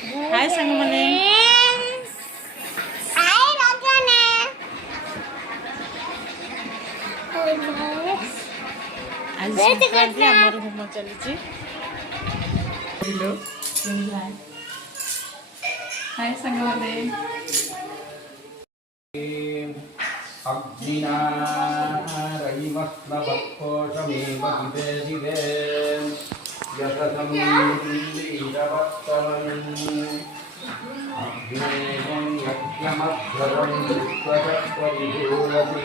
हाय संग मने आज संक्रांति आमर होम चली हाय संग मने अग्निना रयिमस्मभक्कोशमेव दिवे दिवे यशसं वीरवत्तमम् अग्नेयं यज्ञमध्वरं विश्वचक्रविधूरति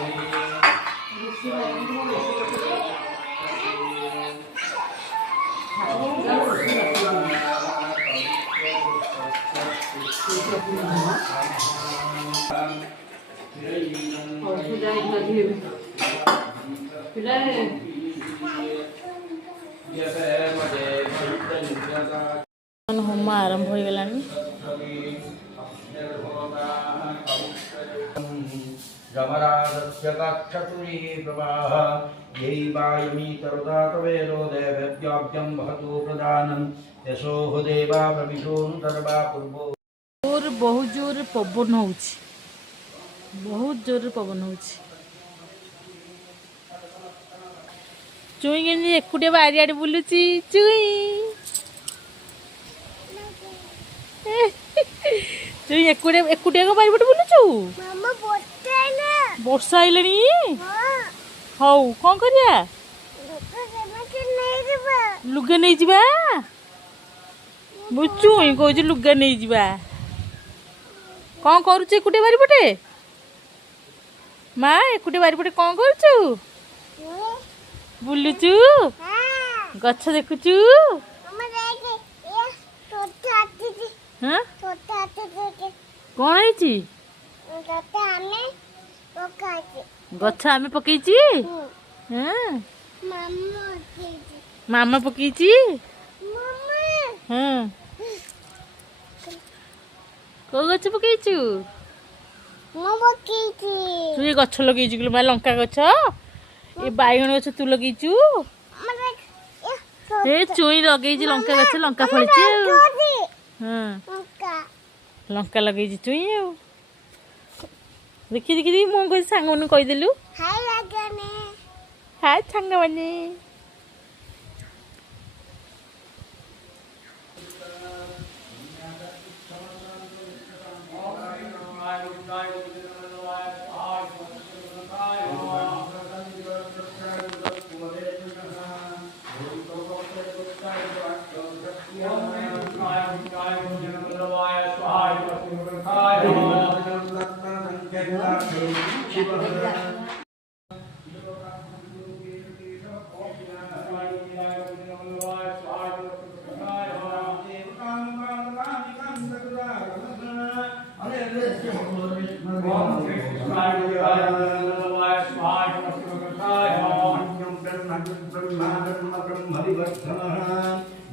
होम आरंभ हो गला रमराजस्य काक्षतुरी प्रवाह यै वायमी तरुदातवेदो देवव्याब्जं वहतु प्रदानं यशोः देवा प्रविशोऽनुतर्वा पूर्वो और बहुत जोर पवन हो बहुत जोर पवन हो चुई के एकुटे बारियाड़े बुलुची चुई चुई एकुटे एकुटिया को बारिपटे बुलुचु वर्षा आइलानी हौ कौन करिया लुगा नहीं जिबा चुई कहूँ लुगा नहीं जिबा कौन करुच एकुटे बारिपटे माँ एकुटे बारिपटे कौन करुचु बुलुचु गछ देखुचु हाँ कौन है गछ आमे पकईची हाँ मामा पकईची हाँ को गछ पकईचु तू ये गछ लगेइचु कि लंका गछ ये बाइगण गछ तू लगेइचु ए चुई लगेइची लंका गछ लंका फळिची हाँ लंका लगेइची चुई देखी देखी देखी मो कह सांग मन कहीदेलु हाय सांग मैंने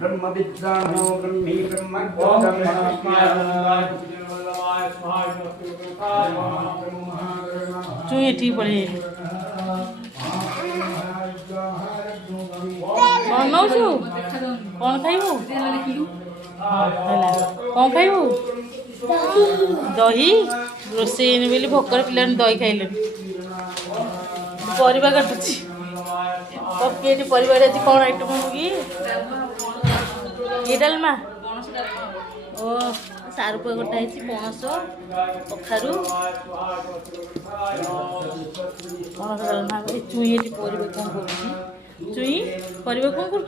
ब्रह्मविद्राणो ब्रह्मी चुई ठीक पड़े कौन नौछु कौन खाइबू कौन खाइबू दही रोषेई बोली भोकर पिला दही खाइले परिवा काटुची पपी परिवार आज कौन आइटम कि ये डालमा ओ सारू पुआ गोटा है पणस कखारू पणस डालमा चुई ये परिवा कौन कर चुई परिवा कौन कर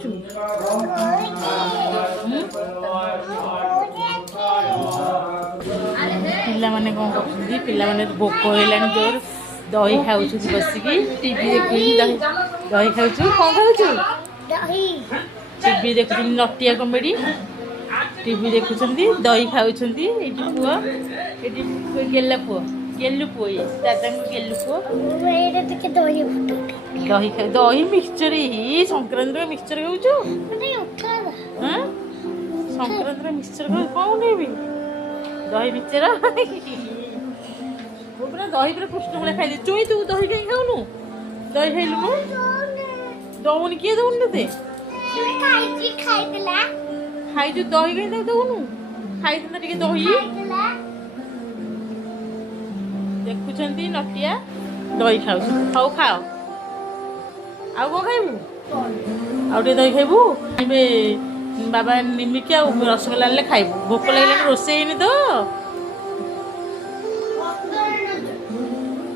पिला माने कौन कर पिला माने भोक होइलानी जोर दही खाऊ बसिकी टीवी देखी दही खाऊ कौन खाऊ टीवी देखु नटिया कमेडी टीवी देखुं दही खाऊँ पुआ ये गेला पुआ गेलु पुआ ये दादा गेलु पुआ दही खा दही मिक्सचर ये संक्रांति मिक्सचर खाऊ हाँ संक्रांति मिक्सचर खाऊ कौन भी दही मिक्सचर पूरा दही पूरा कृष्ण भाई खाई चुई तू दही कहीं खाऊनु दही खाइलु दौनी किए दौन ते खाई दही कहीं दौनु ଖାଇଥାନ୍ତା ଟିକେ ଦହି। ଦେଖୁଛନ୍ତି ନଟିଆ ଦହି ଖାଉଛନ୍ତି। ହଉ ଖାଅ। ଆଉ କ'ଣ ଖାଇବୁ? ଆଉ ଟିକେ ଦହି ଖାଇବୁ? ଖାଇବେ ବାବା ନିମିକି ଆଉ ରସଗୋଲା ଆଣିଲେ ଖାଇବୁ। ଭୋକ ଲାଗିଲାଣି, ରୋଷେଇ ହେଇନି ତ।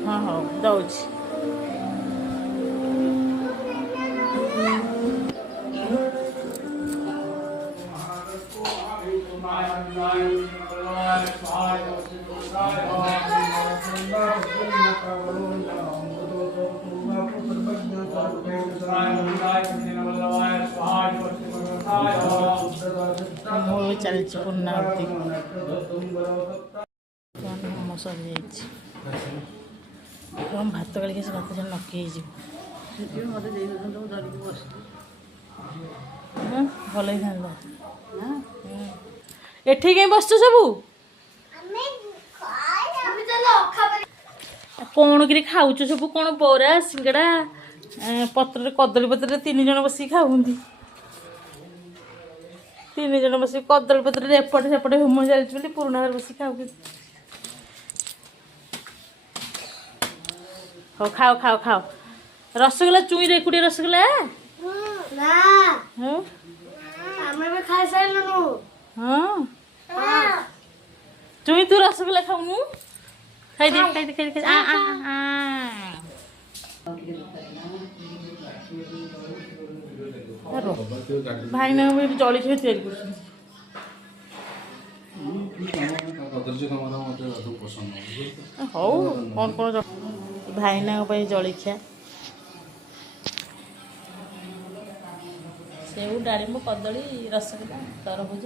ହଁ ହଉ ଦଉଛି। ଚାଲିଛି ପୂର୍ଣ୍ଣାହୁତି। ହୋମ ସରିଯାଇଛି। ଭାତ ଗାଳିକି ସେ ଭାତ ଜଣେ ନକି ହେଇଯିବ। ମୋତେ ଦେଇଦେଉଛନ୍ତି ମୁଁ ଧରିକି ବସିଛି। ଭଲ ହେଇଥାନ୍ତା। ଏଠି କାଇଁ ବସିଛ ସବୁ? କ'ଣ କିରି ଖାଉଛ ସବୁ? କ'ଣ ବରା ସିଙ୍ଗଡ଼ା ପତ୍ରରେ କଦଳୀ ପତ୍ରରେ 3 ଜଣ ବସିକି ଖାଉଛନ୍ତି। 3 ଜଣ ବସିକି କଦଳୀ ପତ୍ରରେ ଏପଟେ ସେପଟେ ହୋମ ଚାଲିଛି ବୋଲି ପୁରୁଣା ଘରେ ବସିକି ଖାଉଛନ୍ତି। ହଉ ଖାଅ ଖାଅ ଖାଅ। ରସଗୋଲା ଚୁଇଁରେ ଏକୁଟିଆ ରସଗୋଲା? ଆମେ ଖାଇସାରିଲୁଣୁ। ହଁ ଚୁଇଁ ତୁ ରସଗୋଲା ଖାଉନୁ? ଖାଇଦେ ଖାଇଦେ ଖାଇଦେ। ଭାଇନା ଜଳଖିଆ ତିଆରି କରୁଛନ୍ତି। ହଉ କ'ଣ କ'ଣ ଭାଇନାଙ୍କ ପାଇଁ ଜଳଖିଆ ସେଉ ଡାଳିମ୍ବ କଦଳୀ ରସଗୋଲା ତରଭୁଜ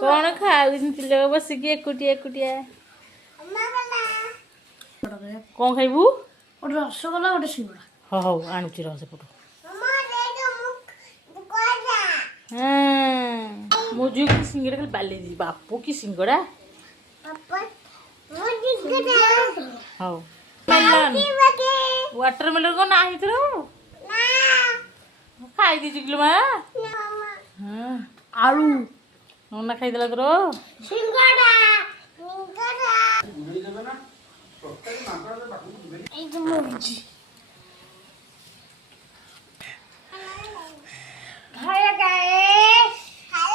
କ'ଣ ଖାଉଥିଲ ବସିକି ଏକୁଟିଆ ଏକୁଟିଆ? କ'ଣ ଖାଇବୁ? ଗୋଟେ ରସଗୋଲା ଗୋଟେ ସିଙ୍ଗଡ଼ା। ହଉ ହଉ ଆଣୁଛି ରହ ସେପଟୁ। ମୋ ଝିଅ କି ସିଙ୍ଗଡ଼ା ଖାଲି ବାଲି ଦେଇଛି। ବାପୁ କି ସିଙ୍ଗଡ଼ା। ହଉ ୱାଟରମେଲନ୍ କ'ଣ ନାହିଁ ତୋର? ଖାଇ ଦେଇଛୁ କିଲୋ ମା? ଆଳୁ ନନା ଖାଇଦେଲା ତୋର?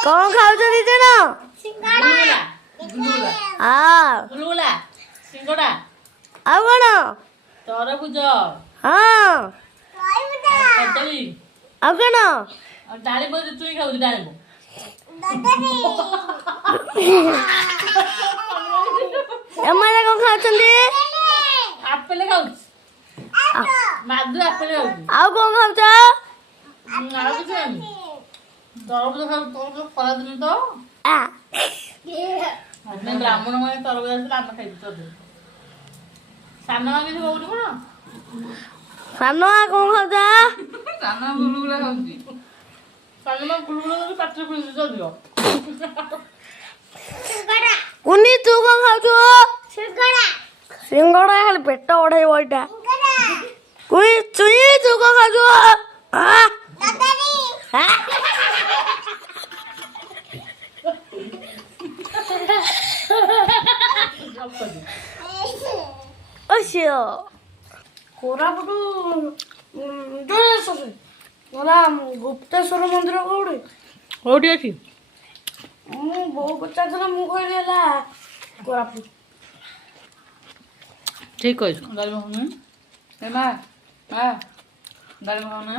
କ'ଣ ଖାଉଛ ଦି ଜଣ? ଗୁଲୁଗୁଲା ସିଙ୍ଗଡ଼ା ଆଉ କ'ଣ? ତରଭୁଜ ହଁ କଦଳୀ ଆଉ କ'ଣ? ଆଉ ଡାଳିମ୍ବ ଚୁଇଁ ଖାଉଛି ଡାଳିମ୍ବ। ଏମାନେ କ'ଣ ଖାଉଛନ୍ତି? ଆପେଲ ଖାଉଛି। ମାଧୁ ଆପେଲ ଖାଉଛି। ଆଉ କ'ଣ ଖାଉଛ? ଆଉ କିଛି ନାହିଁ। ତରଭୁଜ ଖାଉଛି। ତରଭୁଜ ଖରାଦିନ ତ ବ୍ରାହ୍ମଣ ମାନେ ତରଭୁଜ ଆସିଲେ ଆମେ ଖାଇଛୁ ତରଭୁଜ। ସାନ ମା କିଛି କହୁନି କ'ଣ? ସାନ ମା କ'ଣ ଖାଉଛ? ସାନ ମା ଗୁଲୁଗୁଲା ଖାଉଛି। ସାନ ମା ଗୁଲୁଗୁଲା ଖାଉଛି ପାଟିରେ ପୁରେଇଛି ଜଲ୍ଦି। କୁନି ତୁ କ'ଣ ଖାଉଛୁ? ସିଙ୍ଗଡ଼ା ଖାଲି ପେଟ ବଢ଼େଇବ ଏଇଟା। କୁନି ଚୁଇଁ ତୁ କ'ଣ ଖାଉଛୁ? କୋରାପୁଟ ଗୁପ୍ତେଶ୍ୱର ମନ୍ଦିର କୋଉଠି? କୋଉଠି ଅଛି? ମୁଁ ବୋଉ ପଚାରୁଥିଲା ମୁଁ କହିଲି ହେଲା କୋରାପୁଟ। ଠିକ୍ କହିଛୁ। ଡାଳିମ୍ବ ଖାଉନି ଏ ମା ମା ଡାଳିମ୍ବ ଖାଉନା?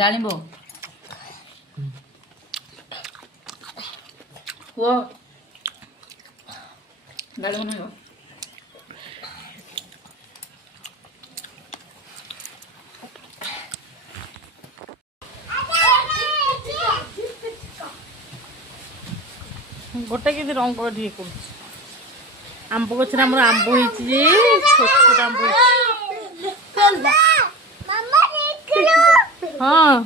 ଡାଳିମ୍ବ କୁହ। ଡାଳିମ୍ବ ନେବ। গোটা কিন্তু রং করে দিয়ে করছি। আম্ব গছের আমার আম্ব হয়েছে যে ছোট ছোট আম্ব হ্যাঁ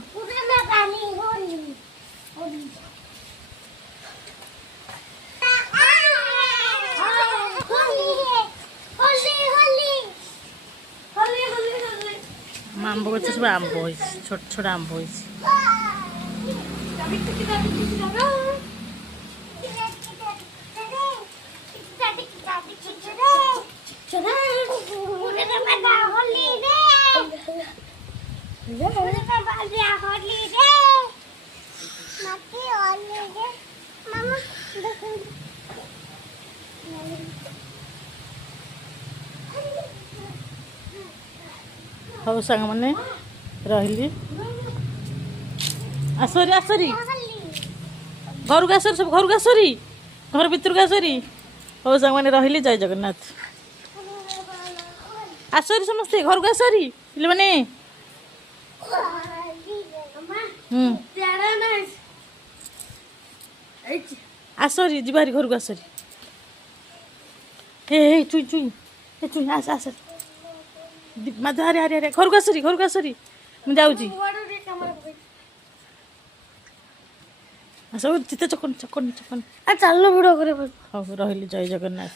ଆମ୍ବ ଗଛ ସବୁ ଆମ୍ବ ହେଇଛି, ଛୋଟ ଛୋଟ ଆମ୍ବ ହେଇଛି। ହଉ ସାଙ୍ଗମାନେ ରହିଲି, ଆସରି ଆସରି ଘରକୁ ଆସରି, ସବୁ ଘରକୁ ଆସରି, ଘର ଭିତରକୁ ଆସରି। ହଉ ସାଙ୍ଗମାନେ ରହିଲି, ଜୟ ଜଗନ୍ନାଥ। ଆସରି ସମସ୍ତେ ଘରକୁ ଆସରି ପିଲାମାନେ। ଆସରି ଯିବାରି ଘରକୁ ଆସରି। ହେ ଚୁଇଁ ଚୁଇଁ, ଏ ଚୁଇଁ ଆସ ଆସ, ମାଧ ଆରେ ଆରେ ଆରେ ଘରକୁ ଆସରି, ଘରକୁ ଆସରି, ମୁଁ ଯାଉଛି। ସବୁ ଚିତା ଚକନି ଚକନି ଚକନି। ଚାଲ ଭିଡ଼ିଓ କରିବା। ହଉ ରହିଲି, ଜୟ ଜଗନ୍ନାଥ।